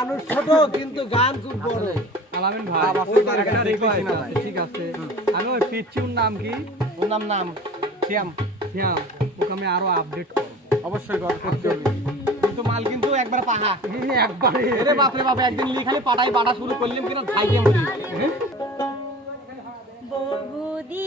মানুষ ছোট কিন্তু গান খুব বড়। আলামিন ভাই ঠিক আছে। আমি ওই পিচ্চির নাম কি? ওর নাম শ্যাম। শ্যাম, ওকে আমি আরো আপডেট করব। অবশ্যই করতে হবে। কিন্তু মাল কিন্তু একবার পাহা একবারে এরে বাপ রে বাপ, একদিন খালি পাটাই বাটা শুরু করলাম কিনা খাইতে মরি। বৌদি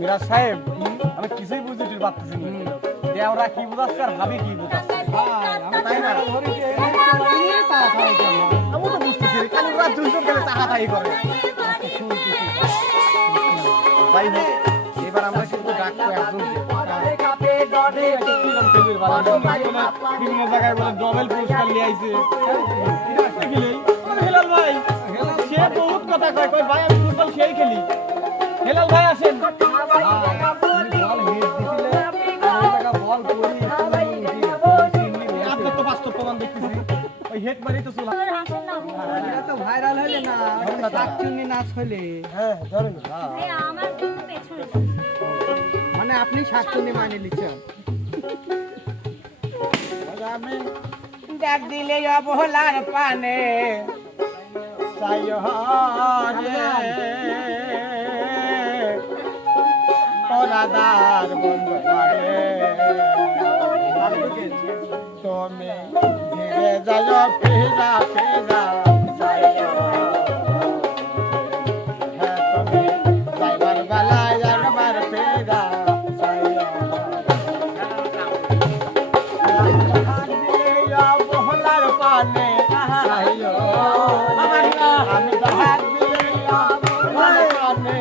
মিরাজ সাহেব, আমি কিছুই বুঝতে পারতেছি না যে ওরা কি বুঝাচ্ছে আর ভাবি কি বুঝাচ্ছে। তাই না? আমি তো বুঝতেছি কাল রাত দুজন গেলে তাহাতাহি করে। যাই হোক, এবার আমরা শুধু ডাকবো একজনকে। বিভিন্ন জায়গায় বলে নোবেল পুরস্কার নিয়ে আইছে। হেলাল ভাই, সে বহুত কথা কয়, কয় ভাই আমি ফুটবল সেই খেলি। হেলাল ভাই আসেন। আপনার তো বাস্তব প্রমাণ দেখতেছি, ওই হেড মারি তো চলা। এটা তো ভাইরাল হইলে না, শাকচুন্নি নাচ হইলে। হ্যাঁ ধরেন। আমার কিন্তু পেছনে মানে আপনি শাকচুন্নি মানে লিখছেন। আমি ডাক দিলে অবহেলার পানে পরাদার বন্ধ তুমি ধীরে যাও ফেরা ফেরা হ্যাঁ তুমি যাইবার বেলায় একবার ফেরা অবহেলার পানে আমি হাত দিয়ে অবহেলার পানে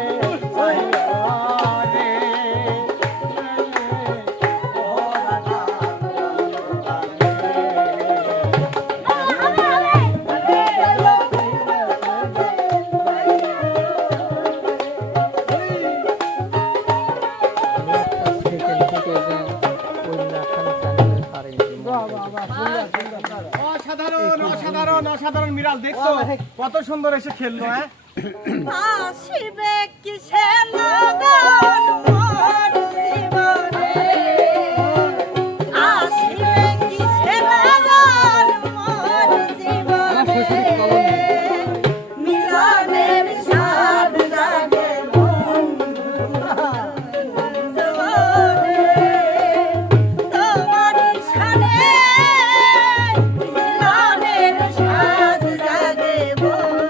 অসাধারণ অসাধারণ অসাধারণ মিরাজ, দেখছো কত সুন্দর এসে খেললো। হ্যাঁ আসিবে কিসে লগন মোর জীবনে, আসিবে কিসে লগন মোর জীবনে, মিলনের স্বাদ জাগে বন্ধু জীবনে, তোমার সানে মিলনের স্বাদ জাগে বন্ধু।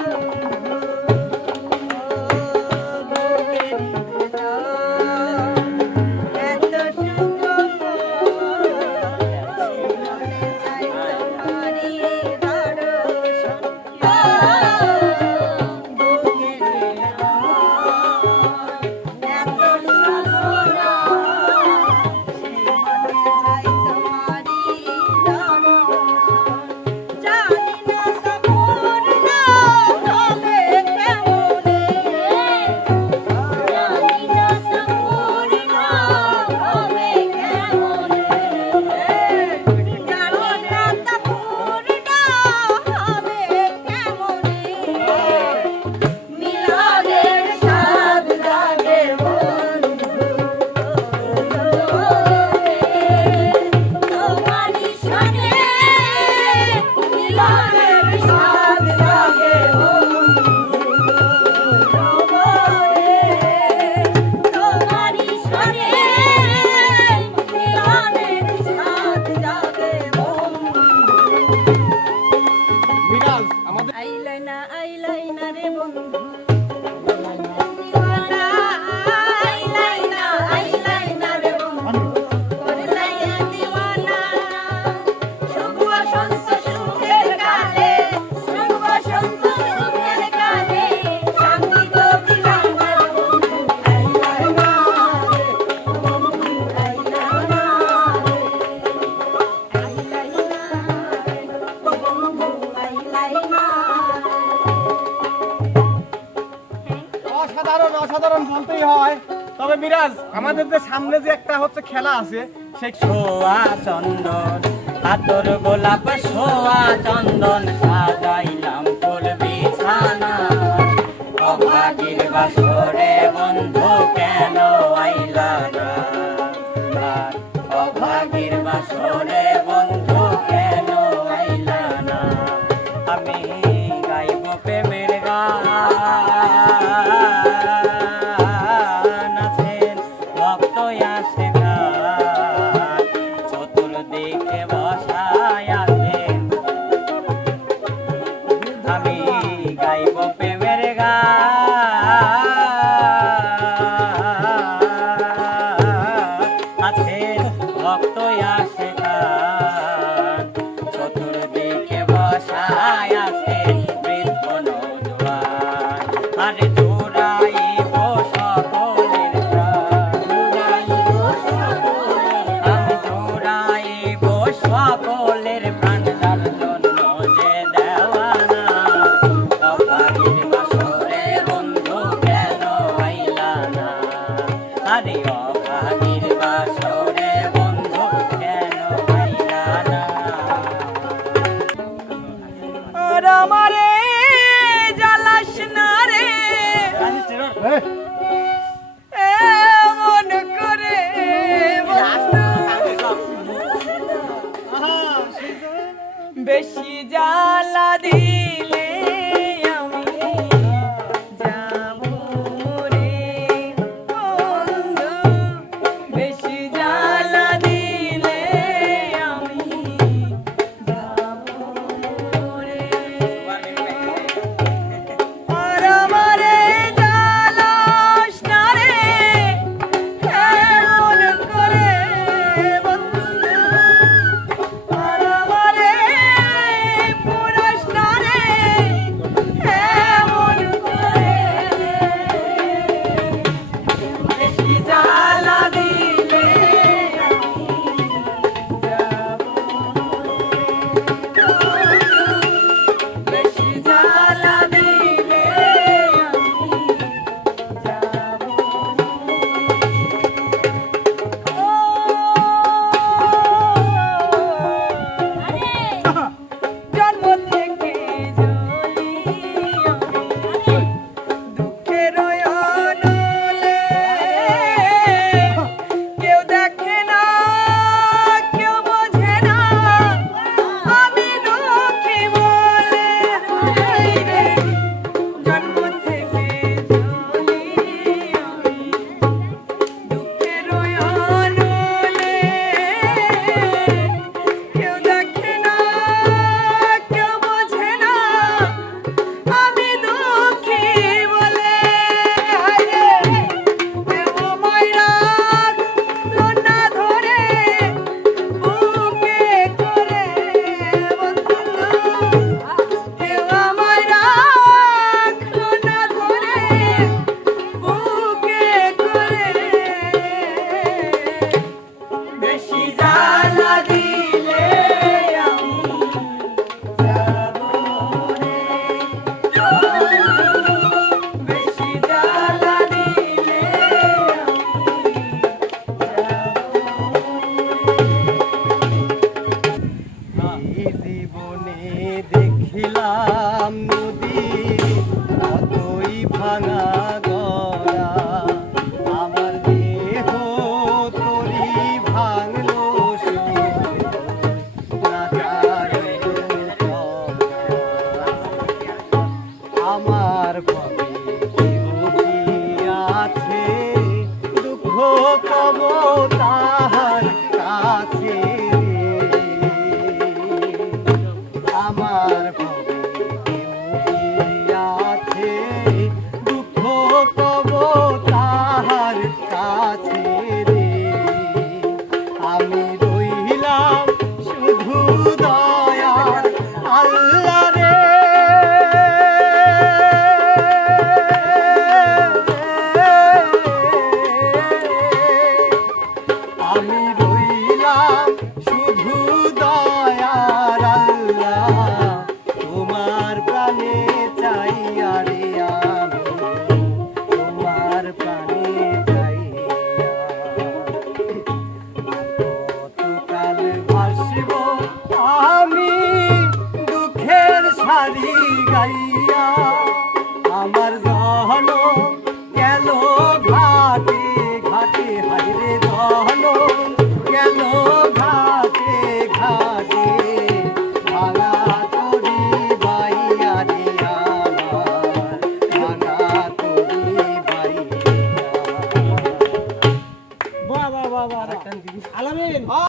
আইলাই না রে বন্ধু দিওয়ানা আইলাই না রে বন্ধু করলাই দিওয়ানা শুভ বসন্ত সুখের কালে শুভ বসন্ত সুখের কালে শান্তি তো দিলাম না রে বন্ধু আইলাই না রে বন্ধু আইলাই না রে বন্ধু আইলাই না অসাধারণ বলতেই হয়। তবে মিরাজ, আমাদের যে সামনে যে একটা হচ্ছে খেলা আছে, সেই ছোয়া চন্দন আতর গোলাপ ছোয়া চন্দন সাজাইলাম ফুল বিছানা অভাগীর বাসরে বন্ধু কেন আইলা না আর অভাগীর বাসরে বন্ধু কেন আইলা না আমি গাইব প্রেমের গান আছেন ভক্ত আসে গান চতুর্দিকে বসায় আছেন আমি গাইব প্রেমের গান আছেন ভক্ত আসে গান চতুর্দিকে বসায় আছেন বৃদ্ধ নৌজোয়ান আরে জোড়াইব সকলের প্রাণ আমি জোড়াইব সকলের প্রাণ যার জন্য যে দেওয়ানা অভাগীর বাসরে বন্ধু কেন আইলা না আরে অভাগীর বাসরে বন্ধু কেন আইলা না আর আমারে জ্বালাস না রে এমন করে বেশি জ্বালা দিলে আমি যাব রে বন্ধু বেশি জ্বালা দিলে আমি যাব রে আর আমারে জ্বালাস না রে এমন করে বন্ধু আর আমারে পুরাস না রে এমন করে বেশি জ্বালা দিলে আমি যাব বেশি জ্বালা দিলে জন্ম থেকে জ্বলি আমি দুঃখের অনলে কেউ দেখে না কেউ বোঝে না আমি দুঃখী বলে হায় রে জন্ম থেকে জ্বলি আমি দুঃখের অনলে কেউ দেখে না কেউ বোঝে না আমি দুঃখী বলে হায় রে কেউ আমায় রাখলো না ধরে বুকে করে বন্ধু কেউ আমায় রাখলো না ধরে বুকে করে বেশি জ্বালা দিলে আমি যাব রে বেশি জ্বালা দিলে এই জীবনে দেখিলাম নদী কতই ভাঙা গড়া আমার দেহ তরি ভাঙলো না জানিল আমার ভাবে কেউ কি আছে দুঃখ কব তাহার কাছে আমার ভবে কেউ গাইয়া আমার জনম গেল ঘাটে ঘাটে হাইরে জনম গেল ঘাটে ঘাটে ভাঙা তরি বাইয়া রে আমার ভাঙা তরি বাইয়া বাহ বাহ বাহ বাহ আলামিন